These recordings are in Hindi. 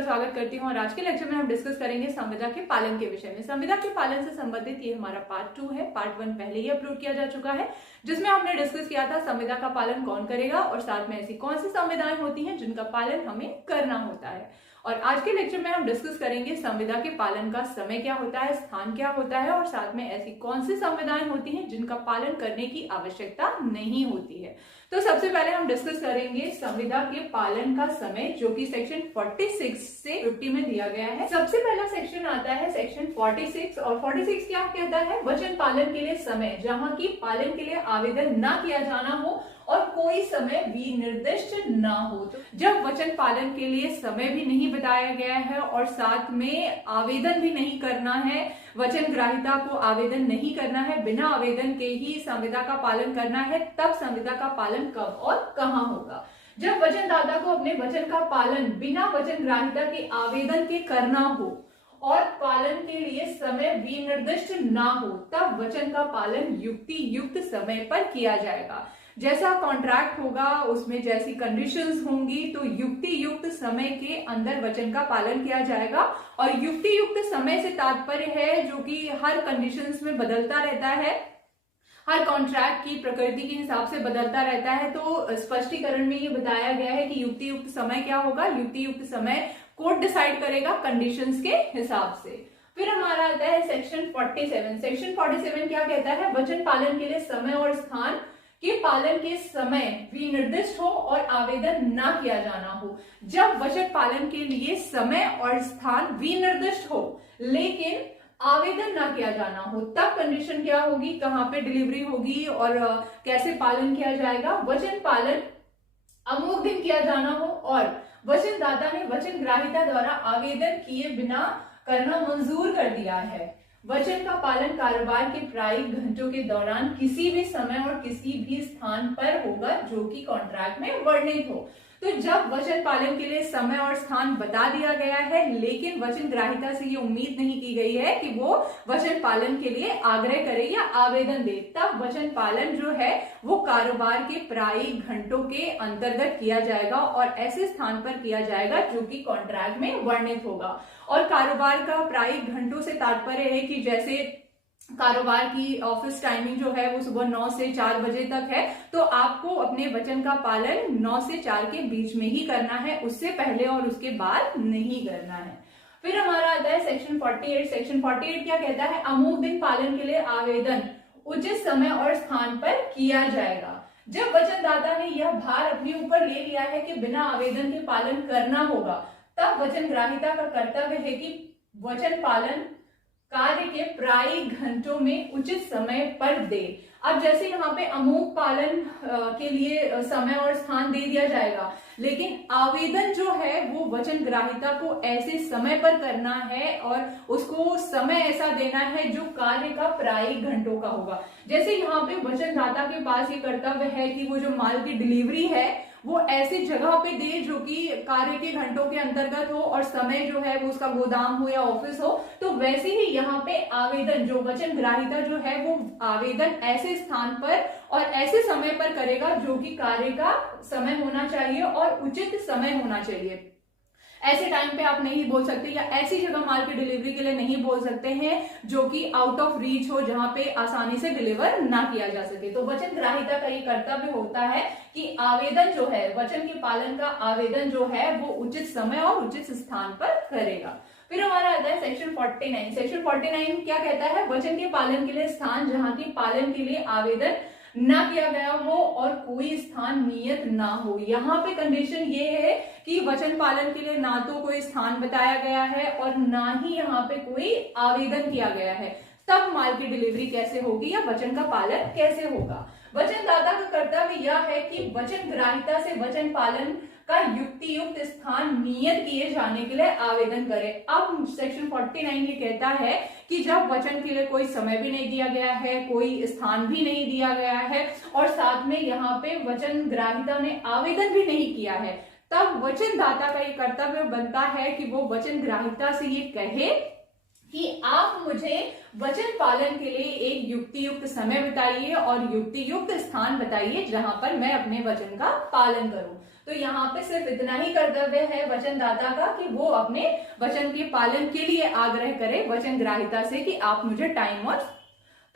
का स्वागत करती हूँ और आज के लेक्चर में हम डिस्कस करेंगे संविदा के पालन के विषय में। संविदा के पालन से संबंधित ये हमारा पार्ट 2 है। पार्ट 1 पहले ही अपलोड किया जा चुका है, जिसमें हमने डिस्कस किया था संविदा का पालन कौन करेगा और साथ में ऐसी कौन सी संविधाएं होती हैं जिनका पालन हमें करना होता है। और आज के लेक्चर में हम डिस्कस करेंगे संविदा के पालन का समय क्या होता है, स्थान क्या होता है और साथ में ऐसी कौन सी संविधाएं होती हैं जिनका पालन करने की आवश्यकता नहीं होती है। तो सबसे पहले हम डिस्कस करेंगे संविदा के पालन का समय, जो कि सेक्शन 46 से 50 में दिया गया है। सबसे पहला सेक्शन आता है सेक्शन 46 और 46 क्या कहता है? वचन पालन के लिए समय, जहां की पालन के लिए आवेदन ना किया जाना हो और कोई समय भी निर्दिष्ट ना हो। तो जब वचन पालन के लिए समय भी नहीं बताया गया है और साथ में आवेदन भी नहीं करना है, वचन ग्राहिता को आवेदन नहीं करना है, बिना आवेदन के ही संविदा का पालन करना है, तब संविदा का पालन कब और कहां होगा? जब वचनदाता को अपने वचन का पालन बिना वचन ग्राहिता के आवेदन के करना हो और पालन के लिए समय भी निर्दिष्ट ना हो, तब वचन का पालन युक्ति युक्त समय पर किया जाएगा। जैसा कॉन्ट्रैक्ट होगा उसमें जैसी कंडीशंस होंगी, तो युक्ति युक्त समय के अंदर वचन का पालन किया जाएगा। और युक्ति युक्त समय से तात्पर्य है जो कि हर कंडीशंस में बदलता रहता है, हर कॉन्ट्रैक्ट की प्रकृति के हिसाब से बदलता रहता है। तो स्पष्टीकरण में ये बताया गया है कि युक्ति युक्त समय क्या होगा। युक्ति युक्त समय कोर्ट डिसाइड करेगा कंडीशंस के हिसाब से। फिर हमारा आता है सेक्शन 47। सेक्शन 47 क्या कहता है? वचन पालन के लिए समय और स्थान के पालन के समय विनिर्दिष्ट हो और आवेदन ना किया जाना हो। जब वचन पालन के लिए समय और स्थान विनिर्दिष्ट हो लेकिन आवेदन ना किया जाना हो, तब कंडीशन क्या होगी, कहाँ पे डिलीवरी होगी और कैसे पालन किया जाएगा? वचन पालन अमुक दिन किया जाना हो और वचनदाता ने वचन ग्राहिता द्वारा आवेदन किए बिना करना मंजूर कर दिया है। वचन का पालन कारोबार के प्रायिक घंटों के दौरान किसी भी समय और किसी भी स्थान पर होगा जो कि कॉन्ट्रैक्ट में वर्णित हो। तो जब वचन पालन के लिए समय और स्थान बता दिया गया है लेकिन वचन ग्राहिता से ये उम्मीद नहीं की गई है कि वो वचन पालन के लिए आग्रह करे या आवेदन दे, तब वचन पालन जो है वो कारोबार के प्रायिक घंटों के अंतर्गत किया जाएगा और ऐसे स्थान पर किया जाएगा जो कि कॉन्ट्रैक्ट में वर्णित होगा। और कारोबार का प्रायिक घंटों से तात्पर्य है कि जैसे कारोबार की ऑफिस टाइमिंग जो है वो सुबह 9 से 4 बजे तक है, तो आपको अपने वचन का पालन 9 से 4 के बीच में ही करना है, उससे पहले और उसके बाद नहीं करना है। फिर हमारा आता है सेक्शन 48। सेक्शन 48 क्या कहता है? अमुक दिन पालन के लिए आवेदन उचित समय और स्थान पर किया जाएगा। जब वचनदाता ने यह भार अपने ऊपर ले लिया है कि बिना आवेदन के पालन करना होगा, तब वचन ग्राहिता का कर्तव्य है कि वचन पालन कार्य के प्रायिक घंटों में उचित समय पर दे। अब जैसे यहाँ पे अमुक पालन के लिए समय और स्थान दे दिया जाएगा, लेकिन आवेदन जो है वो वचन ग्राहिता को ऐसे समय पर करना है और उसको समय ऐसा देना है जो कार्य का प्रायिक घंटों का होगा। जैसे यहाँ पे वचनदाता के पास ये कर्तव्य है कि वो जो माल की डिलीवरी है वो ऐसी जगह पे दे जो कि कार्य के घंटों के अंतर्गत हो और समय जो है वो उसका गोदाम हो या ऑफिस हो। तो वैसे ही यहाँ पे आवेदन जो वचन ग्राहिता जो है वो आवेदन ऐसे स्थान पर और ऐसे समय पर करेगा जो कि कार्य का समय होना चाहिए और उचित समय होना चाहिए। ऐसे टाइम पे आप नहीं बोल सकते या ऐसी जगह माल की डिलीवरी के लिए नहीं बोल सकते हैं जो कि आउट ऑफ रीच हो, जहां पे आसानी से डिलीवर ना किया जा सके। तो वचन ग्राहिता का ये कर्तव्य होता है कि आवेदन जो है, वचन के पालन का आवेदन जो है वो उचित समय और उचित स्थान पर करेगा। फिर हमारा आता है सेक्शन 49। सेक्शन 49 क्या कहता है? वचन के पालन के लिए स्थान जहां की पालन के लिए आवेदन ना किया गया हो और कोई स्थान नियत ना हो। यहाँ पे कंडीशन ये है कि वचन पालन के लिए ना तो कोई स्थान बताया गया है और ना ही यहाँ पे कोई आवेदन किया गया है, तब माल की डिलीवरी कैसे होगी या वचन का पालन कैसे होगा? वचनदाता का कर्तव्य यह है कि वचन ग्राहिता से वचन पालन का युक्ति युक्त स्थान नियत किए जाने के लिए आवेदन करे। अब सेक्शन 49 ये कहता है कि जब वचन के लिए कोई समय भी नहीं दिया गया है, कोई स्थान भी नहीं दिया गया है और साथ में यहाँ पे वचन ग्राहिता ने आवेदन भी नहीं किया है, तब वचनदाता का ये कर्तव्य बनता है कि वो वचन ग्राहिता से ये कहे कि आप मुझे वचन पालन के लिए एक युक्ति युक्त समय बताइए और युक्ति युक्त स्थान बताइए जहां पर मैं अपने वचन का पालन करूं। तो यहाँ पे सिर्फ इतना ही कर्तव्य है वचनदाता का कि वो अपने वचन के पालन के लिए आग्रह करे वचन ग्राहिता से कि आप मुझे टाइम और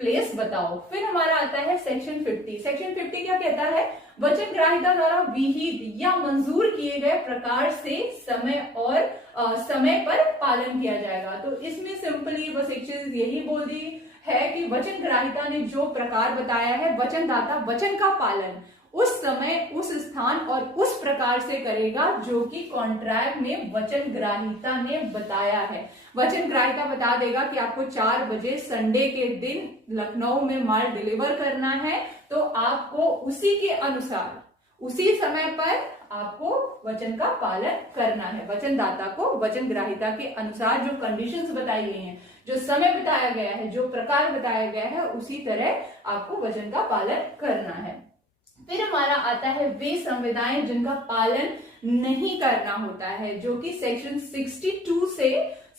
प्लेस बताओ। फिर हमारा आता है सेक्शन 50। सेक्शन 50 क्या कहता है? वचन ग्राहिता द्वारा विहित या मंजूर किए गए प्रकार से समय और समय पर पालन किया जाएगा। तो इसमें सिंपली बस एक चीज यही बोल दी है कि वचन ग्राहिता ने जो प्रकार बताया है, वचनदाता वचन का पालन उस समय, उस स्थान और उस प्रकार से करेगा जो कि कॉन्ट्रैक्ट में वचन ग्राहिता ने बताया है। वचन ग्राहिता बता देगा कि आपको 4 बजे संडे के दिन लखनऊ में माल डिलीवर करना है, तो आपको उसी के अनुसार, उसी समय पर आपको वचन का पालन करना है। वचनदाता को वचन ग्राहिता के अनुसार जो कंडीशंस बताई गई हैं, जो समय बताया गया है, जो प्रकार बताया गया है, उसी तरह आपको वचन का पालन करना है। फिर हमारा आता है वे संविदाएं जिनका पालन नहीं करना होता है, जो कि सेक्शन 62 से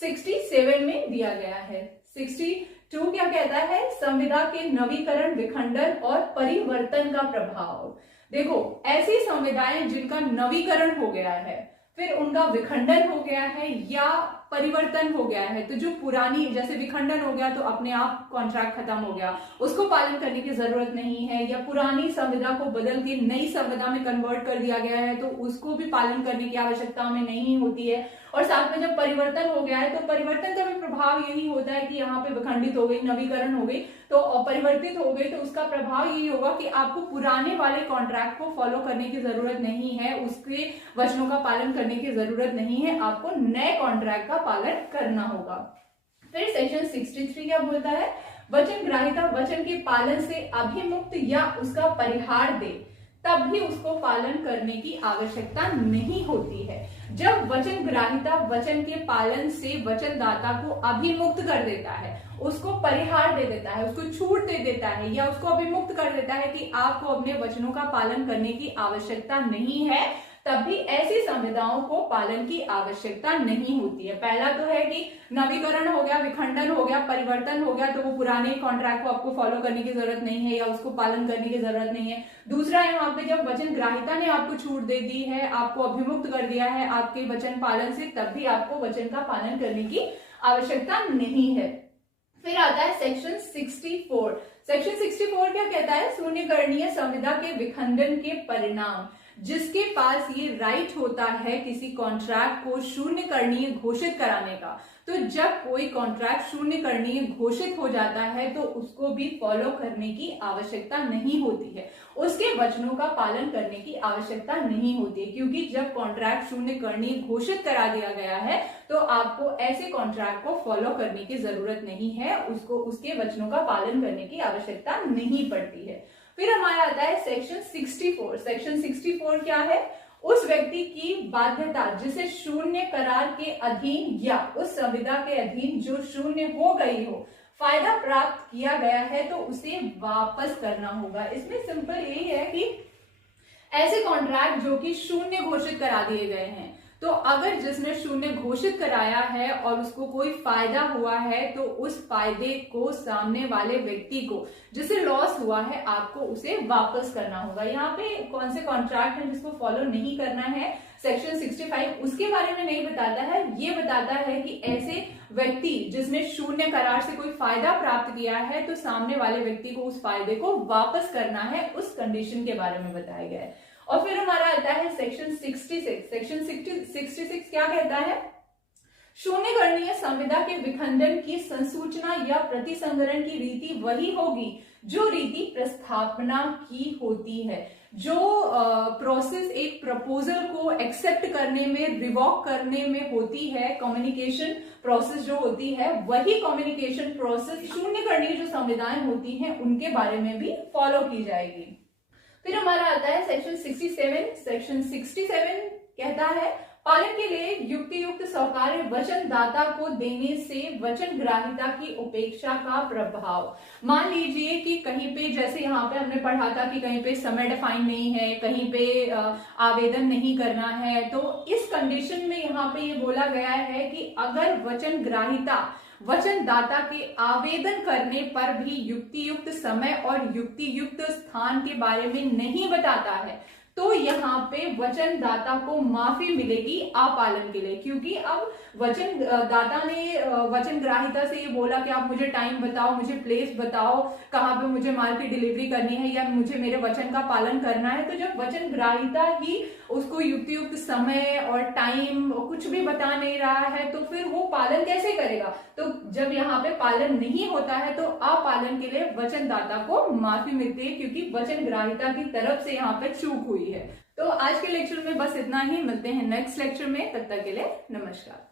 67 में दिया गया है। 62 क्या कहता है? संविदा के नवीकरण, विखंडन और परिवर्तन का प्रभाव। देखो, ऐसी संविदाएं जिनका नवीकरण हो गया है, फिर उनका विखंडन हो गया है या परिवर्तन हो गया है, तो जो पुरानी, जैसे विखंडन हो गया तो अपने आप कॉन्ट्रैक्ट खत्म हो गया, उसको पालन करने की जरूरत नहीं है, या पुरानी संविदा को बदल के नई संविदा में कन्वर्ट कर दिया गया है तो उसको भी पालन करने की आवश्यकता हमें नहीं होती है। और साथ में जब परिवर्तन हो गया है तो परिवर्तन का भी प्रभाव यही होता है कि यहाँ पे विखंडित हो गई, नवीकरण हो गई, तो परिवर्तित हो गई, तो उसका प्रभाव यही होगा कि आपको पुराने वाले कॉन्ट्रैक्ट को फॉलो करने की जरूरत नहीं है, उसके वचनों का पालन करने की जरूरत नहीं है, आपको नए कॉन्ट्रैक्ट का पालन करना होगा। फिर सेक्शन 63 क्या बोलता है? वचन ग्राहिता वचन के पालन से अभिमुक्त या उसका परिहार दे, तब भी उसको पालन करने की आवश्यकता नहीं होती है। जब वचन ग्राहिता वचन के पालन से वचनदाता को अभिमुक्त कर देता है, उसको परिहार दे देता है, उसको छूट दे देता है, या उसको अभिमुक्त कर देता है कि आपको अपने वचनों का पालन करने की आवश्यकता नहीं है, तब भी ऐसी संविदाओं को पालन की आवश्यकता नहीं होती है। पहला तो है कि नवीकरण हो गया, विखंडन हो गया, परिवर्तन हो गया, तो वो पुराने कॉन्ट्रैक्ट को आपको फॉलो करने की जरूरत नहीं है या उसको पालन करने की जरूरत नहीं है। दूसरा, यहाँ पे जब वचन ग्राहिता ने आपको छूट दे दी है, आपको अभिमुक्त कर दिया है आपके वचन पालन से, तब भी आपको वचन का पालन करने की आवश्यकता नहीं है। फिर आता है सेक्शन 64। सेक्शन 64 क्या कहता है? शून्यकरणीय संविदा के विखंडन के परिणाम, जिसके पास ये राइट होता है किसी कॉन्ट्रैक्ट को शून्यकरणीय घोषित कराने का, तो जब कोई कॉन्ट्रैक्ट शून्यकरणीय घोषित हो जाता है तो उसको भी फॉलो करने की आवश्यकता नहीं होती है, उसके वचनों का पालन करने की आवश्यकता नहीं होती है, क्योंकि जब कॉन्ट्रैक्ट शून्यकरणीय घोषित करा दिया गया है तो आपको ऐसे कॉन्ट्रैक्ट को फॉलो करने की जरूरत नहीं है, उसको उसके वचनों का पालन करने की आवश्यकता नहीं पड़ती है। फिर हमारा आता है सेक्शन 64। सेक्शन 64 क्या है? उस व्यक्ति की बाध्यता जिसे शून्य करार के अधीन या उस संविदा के अधीन जो शून्य हो गई हो, फायदा प्राप्त किया गया है तो उसे वापस करना होगा। इसमें सिंपल यही है कि ऐसे कॉन्ट्रैक्ट जो कि शून्य घोषित करा दिए गए हैं, तो अगर जिसने शून्य घोषित कराया है और उसको कोई फायदा हुआ है तो उस फायदे को सामने वाले व्यक्ति को, जिसे लॉस हुआ है, आपको उसे वापस करना होगा। यहाँ पे कौन से कॉन्ट्रैक्ट है जिसको फॉलो नहीं करना है, सेक्शन 65 उसके बारे में नहीं बताता है, ये बताता है कि ऐसे व्यक्ति जिसने शून्य करार से कोई फायदा प्राप्त किया है तो सामने वाले व्यक्ति को उस फायदे को वापस करना है, उस कंडीशन के बारे में बताया गया है। और फिर हमारा आता है सेक्शन 66। सेक्शन 66 क्या कहता है? शून्यकरणीय संविदा के विखंडन की संसूचना या प्रतिसंग्रहण की रीति वही होगी जो रीति प्रस्थापना की होती है। जो प्रोसेस एक प्रपोजल को एक्सेप्ट करने में, रिवॉक करने में होती है, कम्युनिकेशन प्रोसेस जो होती है, वही कम्युनिकेशन प्रोसेस शून्यकरणीय जो संविदाएं होती हैं उनके बारे में भी फॉलो की जाएगी। फिर हमारा आता है सेक्शन 67। सेक्शन 67 कहता है पालन के लिए युक्ति युक्त स्वीकार्य वचनदाता को देने से वचन ग्राहिता की उपेक्षा का प्रभाव। मान लीजिए कि कहीं पे, जैसे यहाँ पे हमने पढ़ा था कि कहीं पे समय डिफाइन नहीं है, कहीं पे आवेदन नहीं करना है, तो इस कंडीशन में यहाँ पे ये बोला गया है कि अगर वचन ग्राहिता वचनदाता के आवेदन करने पर भी युक्तियुक्त समय और युक्तियुक्त स्थान के बारे में नहीं बताता है, तो यहाँ पे वचनदाता को माफी मिलेगी अपालन के लिए। क्योंकि अब वचनदाता ने वचनग्राहिता से ये बोला कि आप मुझे टाइम बताओ, मुझे प्लेस बताओ, कहाँ पे मुझे माल की डिलीवरी करनी है या मुझे मेरे वचन का पालन करना है। तो जब वचनग्राहिता ही उसको युक्तियुक्त समय और टाइम कुछ भी बता नहीं रहा है, तो फिर वो पालन कैसे करेगा। तो जब यहाँ पे पालन नहीं होता है, तो अपालन के लिए वचनदाता को माफी मिलती है, क्योंकि वचनग्राहिता की तरफ से यहाँ पे चूक हुई है। तो आज के लेक्चर में बस इतना ही, मिलते हैं नेक्स्ट लेक्चर में, तब तक के लिए नमस्कार।